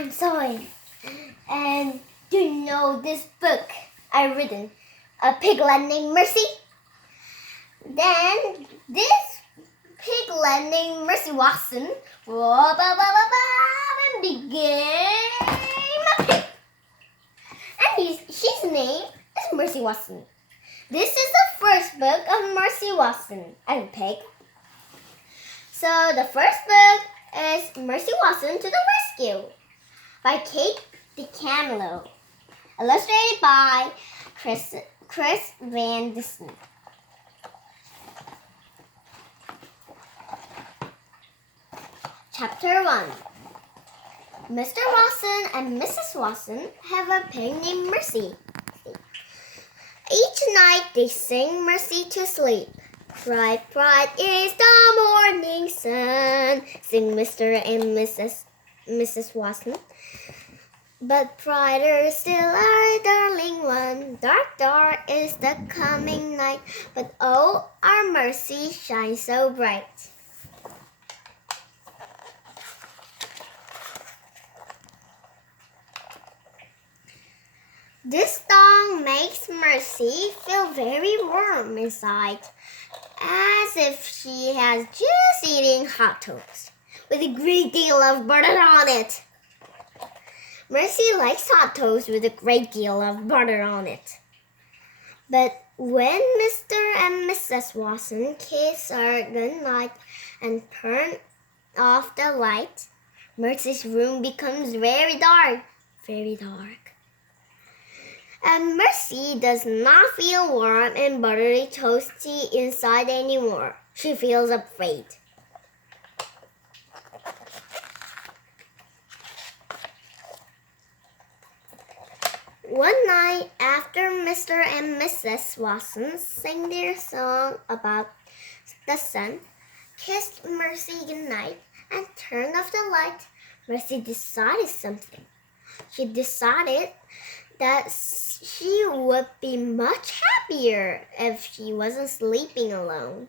I'm Zoe. And do you know this book I've written? A piglet named Mercy? Then this piglet named Mercy Watson and became a pig. And his name is Mercy Watson. This is the first book of Mercy Watson and a pig. So the first book is Mercy Watson to the Rescue by Kate DeCamillo. Illustrated by Chris Van Dissen. Chapter 1. Mr. Watson and Mrs. Watson have a pig named Mercy. Each night they sing Mercy to sleep. Bright, bright is the morning sun, sing Mr. and Mrs. Watson. But brighter still our darling one, dark, dark is the coming night, but oh, our Mercy shines so bright. This song makes Mercy feel very warm inside, as if she has just eaten hot toast with a great deal of butter on it. Mercy likes hot toast with a great deal of butter on it. But when Mr. and Mrs. Watson kiss her goodnight and turn off the light, Mercy's room becomes very dark, very dark. And Mercy does not feel warm and buttery toasty inside anymore. She feels afraid. One night, after Mr. and Mrs. Watson sang their song about the sun, kissed Mercy goodnight, and turned off the light, Mercy decided something. She decided that she would be much happier if she wasn't sleeping alone.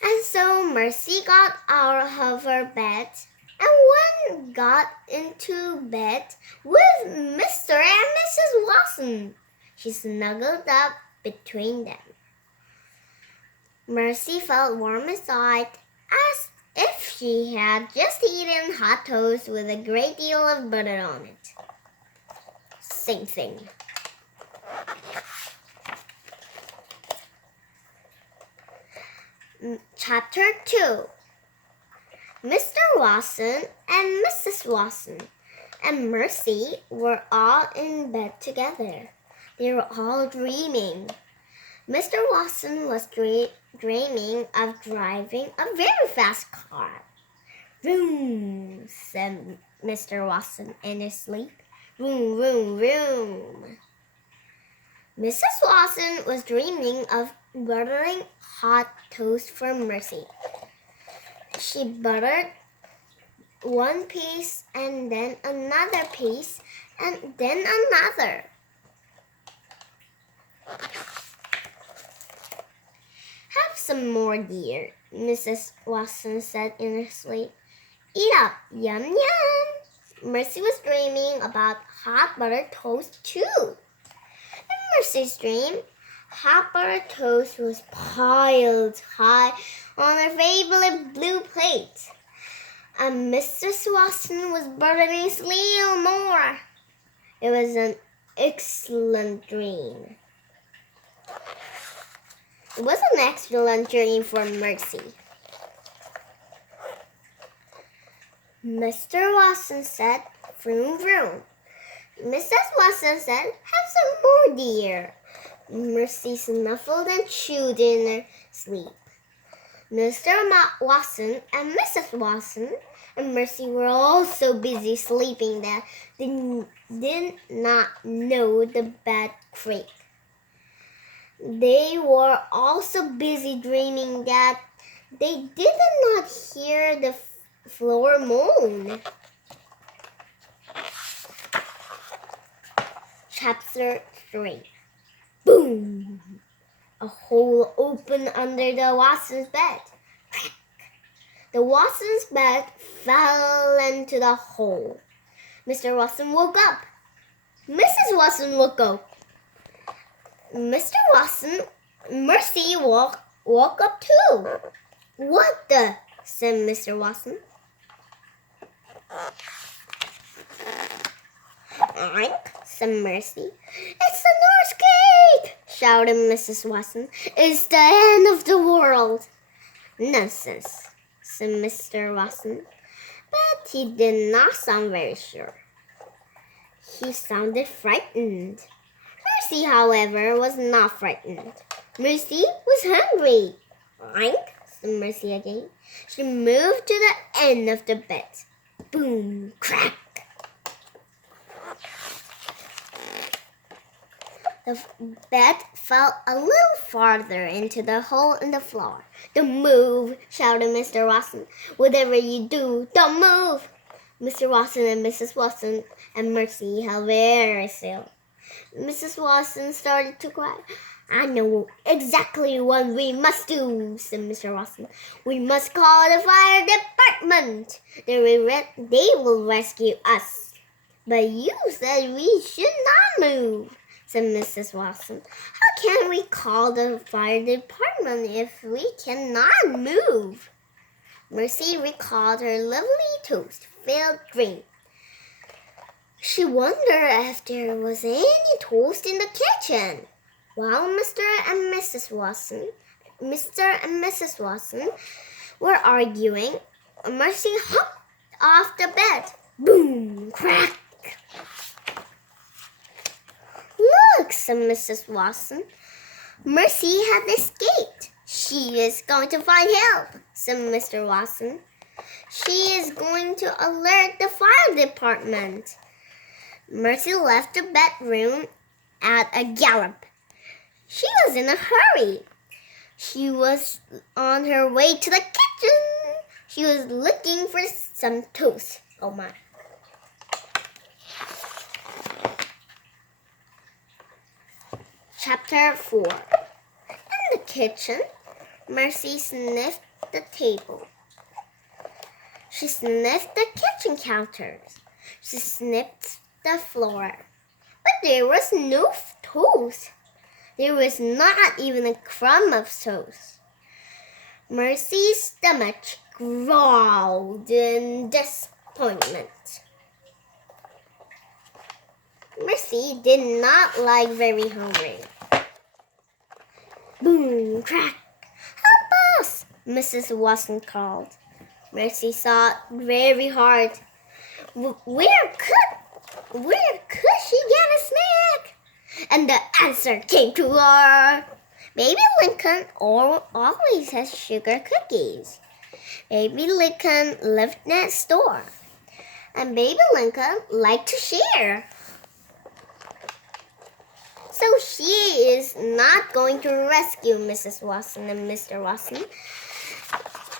And so Mercy got out of her bed and got into bed with Mr. and Mrs. Watson. She snuggled up between them. Mercy felt warm inside, as if she had just eaten hot toast with a great deal of butter on it. Same thing. Chapter 2. Mr. Watson and Mrs. Watson and Mercy were all in bed together. They were all dreaming. Mr. Watson was dreaming of driving a very fast car. Vroom, said Mr. Watson in his sleep. Vroom, vroom, vroom. Mrs. Watson was dreaming of buttering hot toast for Mercy. She buttered one piece and then another piece and then another. Have some more, dear, Mrs. Watson said in her sleep. Eat up, yum yum. Mercy was dreaming about hot buttered toast too. In Mercy's dream, hot buttered toast was piled high on her favorite blue plate. And Mrs. Watson was buttering still more. It was an excellent dream. It was an excellent dream for Mercy. Mr. Watson said, vroom, vroom. Mrs. Watson said, have some more, dear. Mercy snuffled and chewed in her sleep. Mr. Watson and Mrs. Watson and Mercy were all so busy sleeping that they did not know the bed creak. They were also busy dreaming that they did not hear the floor moan. Chapter 3. Boom! A hole opened under the Watson's bed. Crack! The Watson's bed fell into the hole. Mr. Watson woke up. Mrs. Watson woke up. Mr. Watson, Mercy woke up too. What the? Said Mr. Watson. Oink, said Mercy. It's the North Gate! Shouted Mrs. Watson. It's the end of the world. Nonsense, said Mr. Watson. But he did not sound very sure. He sounded frightened. Mercy, however, was not frightened. Mercy was hungry. Oink, said Mercy again. She moved to the end of the bed. Boom, crack. The bed fell a little farther into the hole in the floor. Don't move, shouted Mr. Watson. Whatever you do, don't move. Mr. Watson and Mrs. Watson and Mercy held very still. Mrs. Watson started to cry. I know exactly what we must do, said Mr. Watson. We must call the fire department. They will rescue us. But you said we should not move, said Mrs. Watson. How can we call the fire department if we cannot move? Mercy recalled her lovely toast-filled drink. She wondered if there was any toast in the kitchen. While Mr. and Mrs. Watson were arguing, Mercy hopped off the bed. Boom! Crack! Look, said Mrs. Watson. Mercy had escaped. She is going to find help, said Mr. Watson. She is going to alert the fire department. Mercy left the bedroom at a gallop. She was in a hurry. She was on her way to the kitchen. She was looking for some toast. Oh my. Chapter 4. In the kitchen, Mercy sniffed the table. She sniffed the kitchen counters. She sniffed the floor. But there was no toast. There was not even a crumb of toast. Mercy's stomach growled in disappointment. Mercy did not like very hungry. Boom, crack. Help us, Mrs. Watson called. Mercy thought very hard. Where could she get a snack? And the answer came to her. Baby Lincoln always has sugar cookies. Baby Lincoln lived next door. And Baby Lincoln liked to share. So she is not going to rescue Mrs. Watson and Mr. Watson.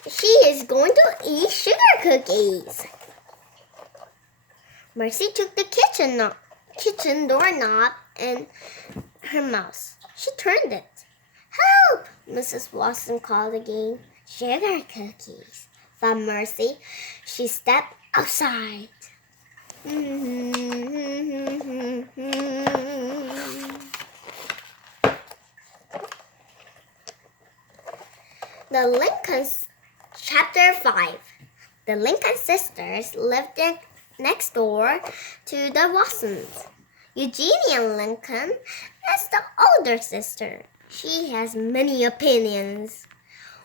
She is going to eat sugar cookies. Mercy took the kitchen doorknob in her mouth. She turned it. Help! Mrs. Watson called again. Sugar cookies, thought Mercy. She stepped outside. The Lincolns, Chapter 5. The Lincoln sisters lived next door to the Watsons. Eugenia Lincoln is the older sister. She has many opinions.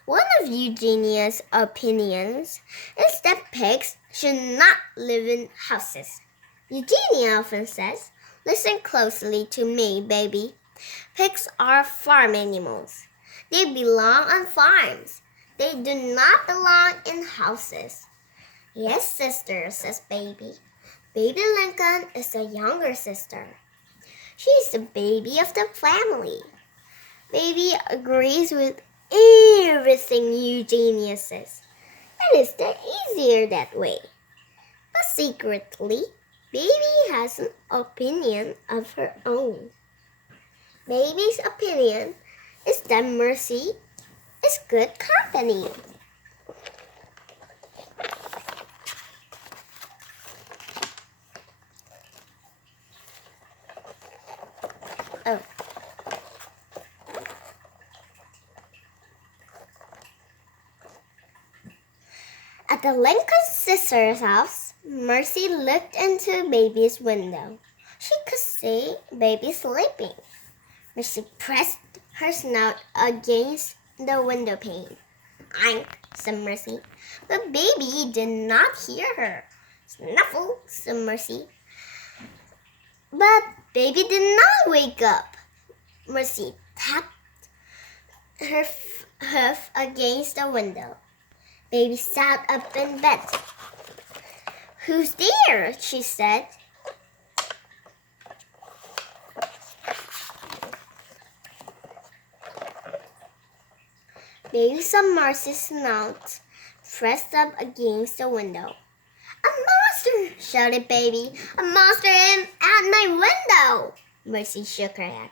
One of Eugenia's opinions is that pigs should not live in houses. Eugenia often says, "Listen closely to me, baby. Pigs are farm animals. They belong on farms. They do not belong in houses." "Yes, sister," says Baby. Baby Lincoln is the younger sister. She is the baby of the family. Baby agrees with everything Eugenia says. It is the easier that way. But secretly, Baby has an opinion of her own. Baby's opinion is that Mercy is good company. At the Lincoln sisters' house, Mercy looked into Baby's window. She could see Baby sleeping. Mercy pressed her snout against the window pane. "Oink," said Mercy. But Baby did not hear her. "Snuffle," said Mercy. But Baby did not wake up. Mercy tapped her hoof against the window. Baby sat up in bed. "Who's there?" she said. Baby saw Mercy's snout pressed up against the window. "A monster!" shouted Baby. "A monster at my window!" Mercy shook her head.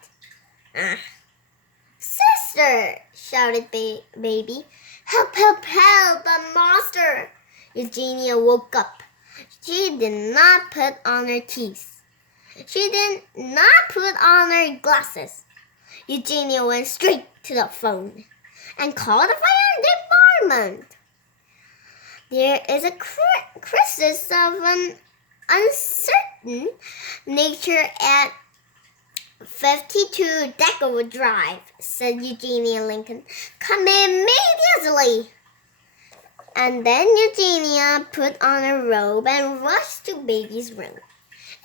"Sister!" shouted Baby. "Help, help, help! A monster!" Eugenia woke up. She did not put on her teeth. She did not put on her glasses. Eugenia went straight to the phone and called the fire department. There is a crisis of an uncertain nature at 52 Deckwood Drive, said Eugenia Lincoln. "Come immediately!" And then Eugenia put on her robe and rushed to Baby's room.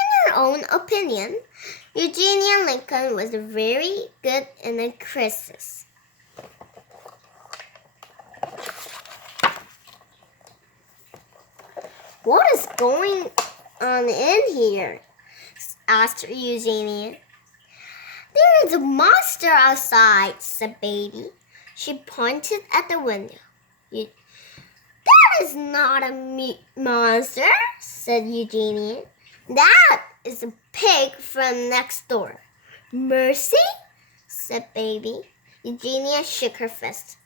In her own opinion, Eugenia Lincoln was very good in a crisis. "What is going on in here?" asked Eugenia. "There is a monster outside," said Baby. She pointed at the window. "That is not a monster," said Eugenia. "That is a pig from next door." "Mercy?" said Baby. Eugenia shook her fist.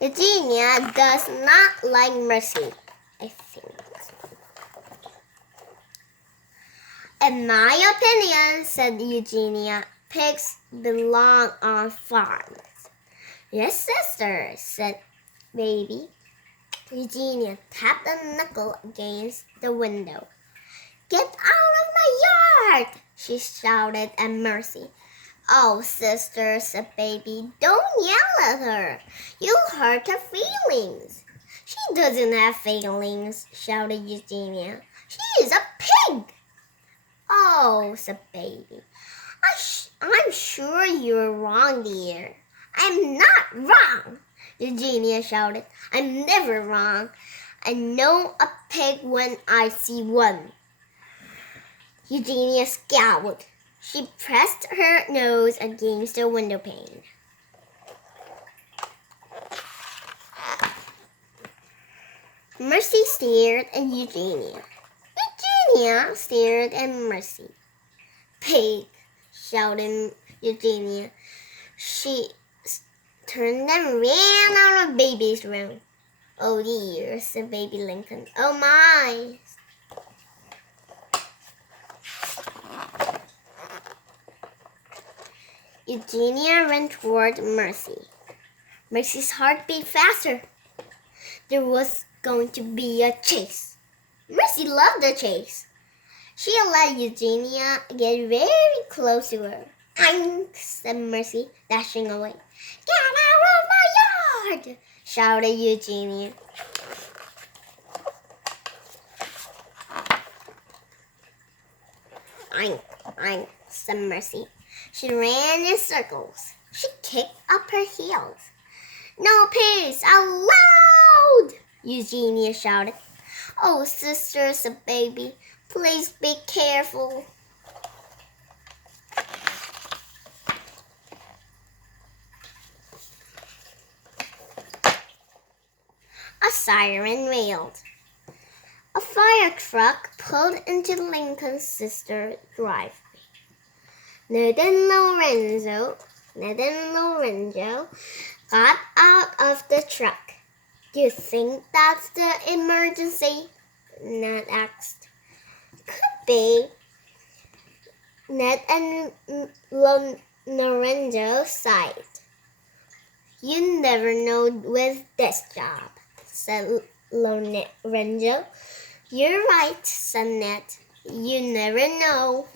Eugenia does not like Mercy, I think. "In my opinion," said Eugenia, "pigs belong on farms." "Yes, sister," said Baby. Eugenia tapped a knuckle against the window. "Get out of my yard!" she shouted at Mercy. "Oh, sister," said Baby, "don't yell at her. You'll hurt her feelings." "She doesn't have feelings," shouted Eugenia. "She is a pig." "Oh," said Baby, I'm sure you're wrong, dear." "I'm not wrong," Eugenia shouted. "I'm never wrong. I know a pig when I see one." Eugenia scowled. She pressed her nose against the window pane. Mercy stared at Eugenia. Eugenia stared at Mercy. "Pig!" shouted Eugenia. She turned and ran out of Baby's room. "Oh dear," said Baby Lincoln. "Oh my!" Eugenia ran toward Mercy. Mercy's heart beat faster. There was going to be a chase. Mercy loved the chase. She let Eugenia get very close to her. "Oink," said Mercy, dashing away. "Get out of my yard!" shouted Eugenia. "Oink, oink," said Mercy. She ran in circles. She kicked up her heels. "No peace allowed!" Eugenia shouted. "Oh, sister," said Baby, "please be careful." A siren wailed. A fire truck pulled into Lincoln's sister's driveway. Ned and Lorenzo got out of the truck. "Do you think that's the emergency?" Ned asked. "Could be." Ned and Lorenzo sighed. You never know with this job, said Lorenzo. You're right, said Ned. You never know.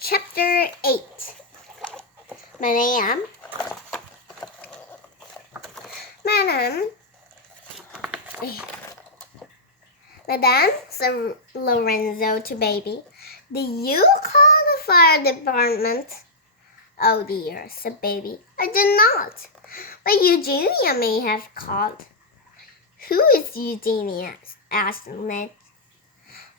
Chapter 8. Madame, said Lorenzo to Baby, did you call the fire department? Oh dear, said Baby, I did not, but Eugenia may have called. Who is Eugenia? Asked Ned.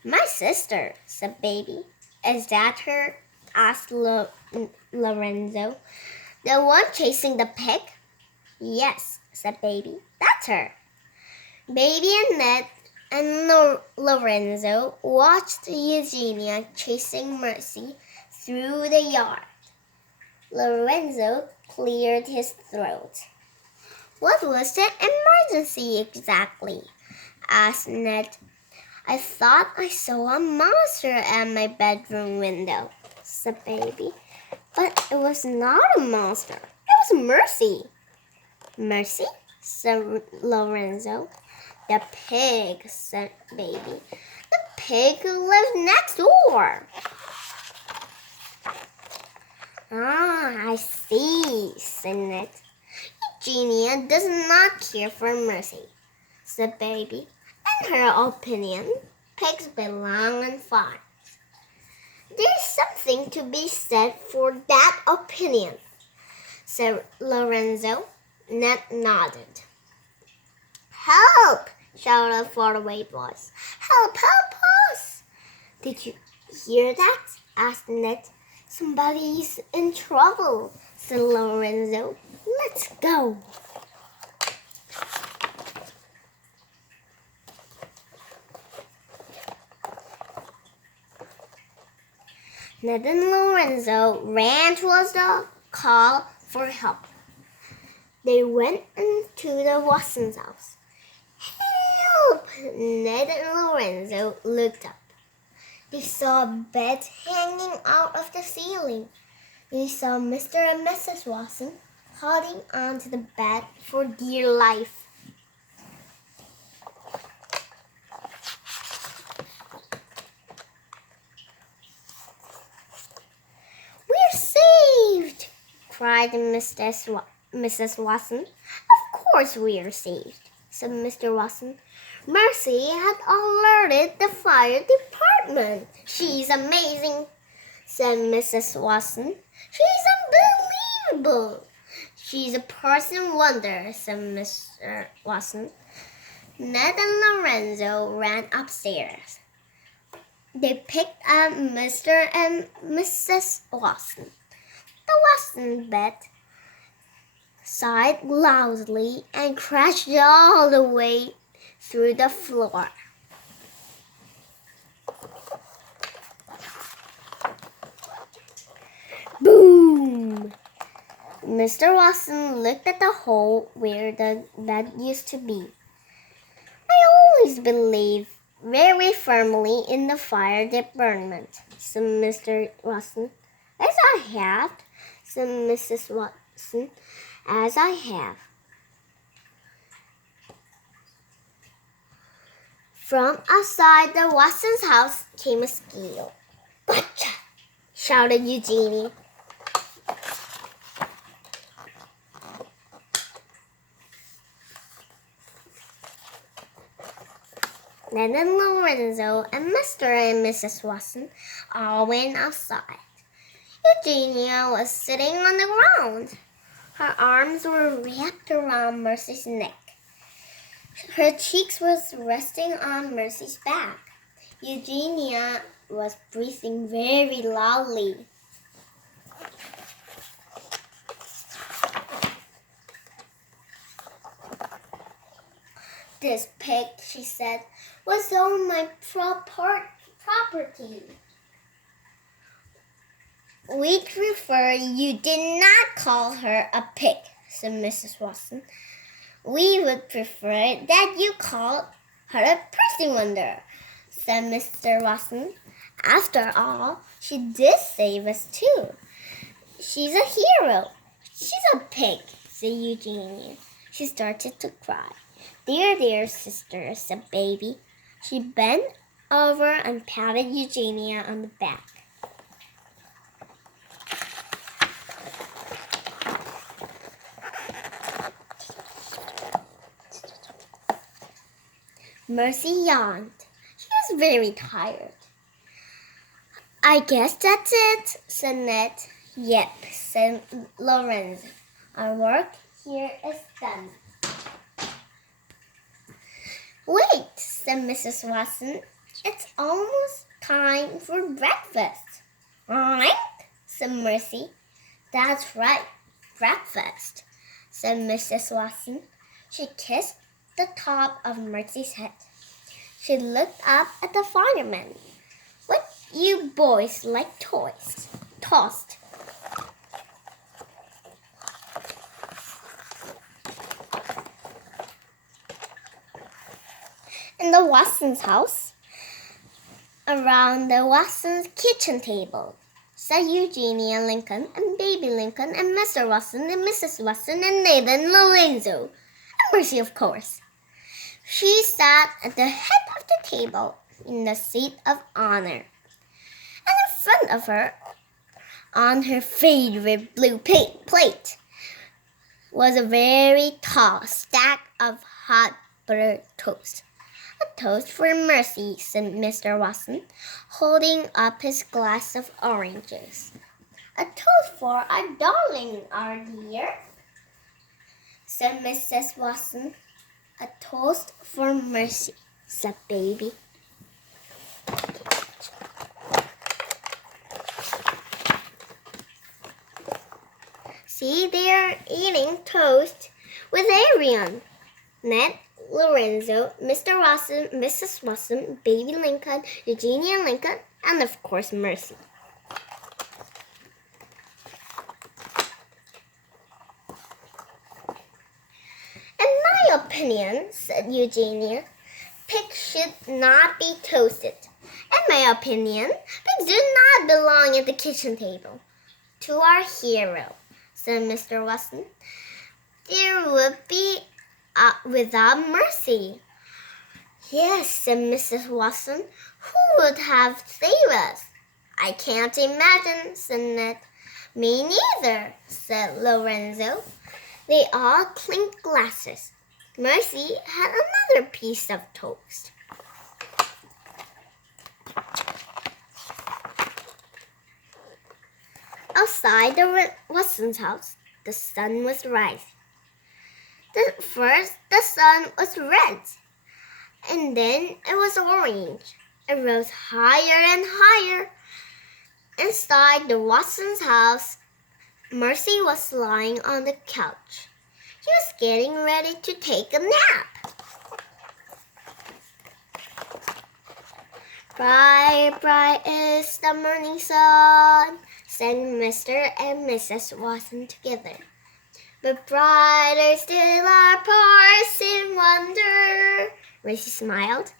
My sister, said Baby. Is that her? Asked Lorenzo. The one chasing the pig? Yes, said Baby. That's her. Baby and Ned and Lorenzo watched Eugenia chasing Mercy through the yard. Lorenzo cleared his throat. What was the emergency exactly? Asked Ned. I thought I saw a monster at my bedroom window, said Baby. But it was not a monster. It was Mercy. Mercy? Said Lorenzo. The pig, said Baby. The pig lives next door. Ah, I see, said Ned. Eugenia does not care for Mercy, said Baby. In her opinion, pigs belong on farms. There's something to be said for that opinion, said Lorenzo. Ned nodded. Help! Shouted a faraway voice. Help, help us! Did you hear that? Asked Ned. Somebody's in trouble, said Lorenzo. Let's go. Ned and Lorenzo ran towards the call for help. They went into the Watson's house. Help! Ned and Lorenzo looked up. They saw a bed hanging out of the ceiling. They saw Mr. and Mrs. Watson holding onto the bed for dear life. We're saved! Cried Mrs. Watson. Of course we're saved, said Mr. Watson. Mercy had alerted the fire department. She's amazing, said Mrs. Watson. She's unbelievable. She's a person wonder, said Mr. Watson. Ned and Lorenzo ran upstairs. They picked up Mr. and Mrs. Watson. The Watson bed sighed loudly and crashed all the way through the floor. Boom! Mr. Watson looked at the hole where the bed used to be. I always believed very firmly in the fire department, said Mr. Watson. As I have, said Mrs. Watson. As I have. From outside the Watson's house came a squeal. Gotcha! Shouted Eugenie. Ned and Lorenzo and Mr. and Mrs. Watson all went outside. Eugenia was sitting on the ground. Her arms were wrapped around Mercy's neck. Her cheeks were resting on Mercy's back. Eugenia was breathing very loudly. This pig, she said, was on my property. We prefer you did not call her a pig, said Mrs. Watson. We would prefer that you called her a person wonder, said Mr. Watson. After all, She did save us too. She's a hero. She's a pig, said Eugenia. She started to cry. Dear, dear sister, said Baby. She bent over and patted Eugenia on the back. Mercy yawned. She was very tired. I guess that's it, said Ned. Yep, said Lorenzo. Our work here is done. Wait, said Mrs. Watson. It's almost time for breakfast. Right? Said Mercy. That's right, breakfast, said Mrs. Watson. She kissed the top of Mercy's head. She looked up at the firemen. What you boys like toys? Toast. In the Watson's house, around the Watson's kitchen table, sat Eugenia Lincoln and Baby Lincoln and Mr. Watson and Mrs. Watson and Nathan Lorenzo, and Mercy, of course. She sat at the head of the table in the seat of honor, and in front of her, on her favorite blue plate, was a very tall stack of hot buttered toast. A toast for Mercy, said Mr. Watson, holding up his glass of oranges. A toast for our darling, our dear, said Mrs. Watson. A toast for Mercy, said Baby. See, they're eating toast with everyone. Ned, Lorenzo, Mr. Watson, Mrs. Watson, Baby Lincoln, Eugenia Lincoln, and of course Mercy. In my opinion, said Eugenia, pigs should not be toasted. In my opinion, pigs do not belong at the kitchen table. To our hero, said Mr. Watson, there would be without Mercy. Yes, said Mrs. Watson. Who would have saved us? I can't imagine, said Ned. Me neither, said Lorenzo. They all clinked glasses. Mercy had another piece of toast. Outside the Watson's house, the sun was rising. First, the sun was red, and then it was orange. It rose higher and higher. Inside the Watson's house, Mercy was lying on the couch. She was getting ready to take a nap. Bright, bright is the morning sun, said Mr. and Mrs. Watson together. But brighter still our parts in wonder. Mercy smiled.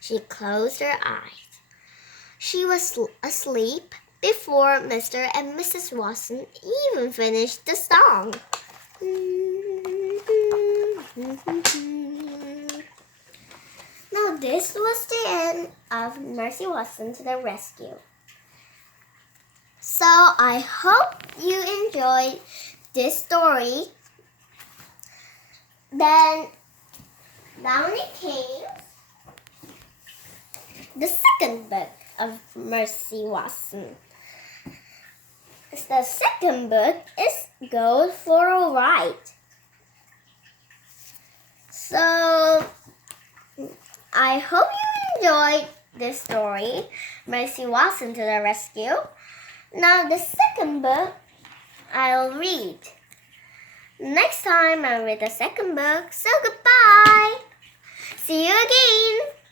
She closed her eyes. She was asleep before Mr. and Mrs. Watson even finished the song. Now this was the end of Mercy Watson to the Rescue. So I hope you enjoyed this story. Then down it came the second book of Mercy Watson. The second book is Go for a Ride. So I hope you enjoyed this story, Mercy Watson to the Rescue. Now the second book I'll read. Next time I'll read the second book. So goodbye. See you again.